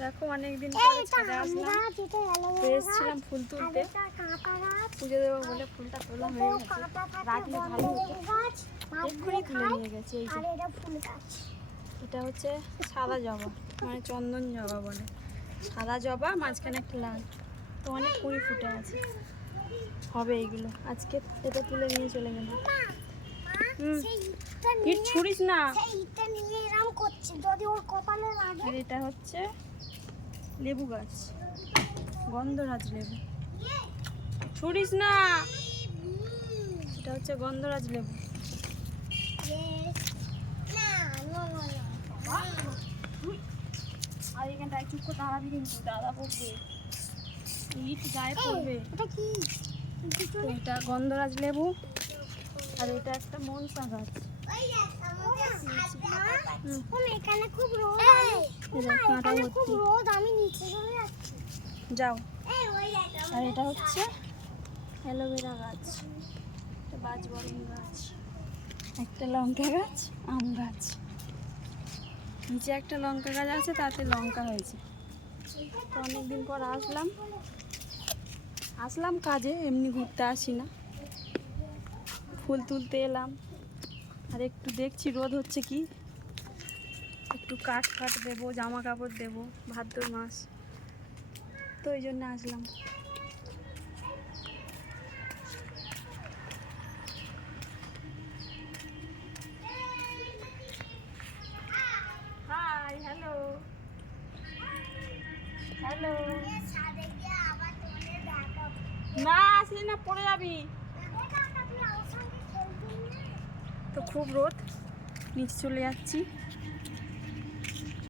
দেখো অনেকদিন পরে ছাদে আসলাম, এসেছিলাম ফুল তুলতে, পুজো দেবো বলে ফুলটা তোলা হয়ে গেছে, রাখলে ভালো হতো, এক্ষুনি তুলে নিয়ে গেছে। এই যে এটা হচ্ছে সাদা জবা, মানে চন্দন জবা বলে, সাদা জবা মাঝখানে একটা লাল, তো অনেক কুড়ি ফুটে আছে, হবে এইগুলো। আজকে এটা তুলে নিয়ে চলে গেল। ইট ছুড়িস না। আর এটা হচ্ছে লেবু গাছ, গন্ধরাজ লেবু, ছুড়িস না। এটা হচ্ছে গন্ধরাজ লেবু। আর এখানটায় চুপ করে দাঁড়াবি কিন্তু, দাদা পড়বে, ইট গায়ে পড়বে। এটা গন্ধরাজ লেবু, আর এটা একটা মনসা গাছ। এখানে খুব রোদ, আমি নিচে চলে যাচ্ছি, যাও। আর এটা হচ্ছে অ্যালোভেরা গাছ, একটা বাজবরণ গাছ, একটা লঙ্কা গাছ, আম গাছ, নিচে একটা লঙ্কা গাছ আছে, তাতে লঙ্কা হয়েছে। তো অনেকদিন পর আসলাম কাজে, এমনি ঘুরতে আসি না, ফুল তুলতে এলাম। আর একটু দেখছি রোদ হচ্ছে কি, একটু কাঠ ফাট দেবো, জামা কাপড় দেবো, ভাদ্র মাস তো ওই জন্য আসলাম। High, hello hello. না আসলি না পড়ে যাবি। তো খুব রোদ, নিচে চলে যাচ্ছি।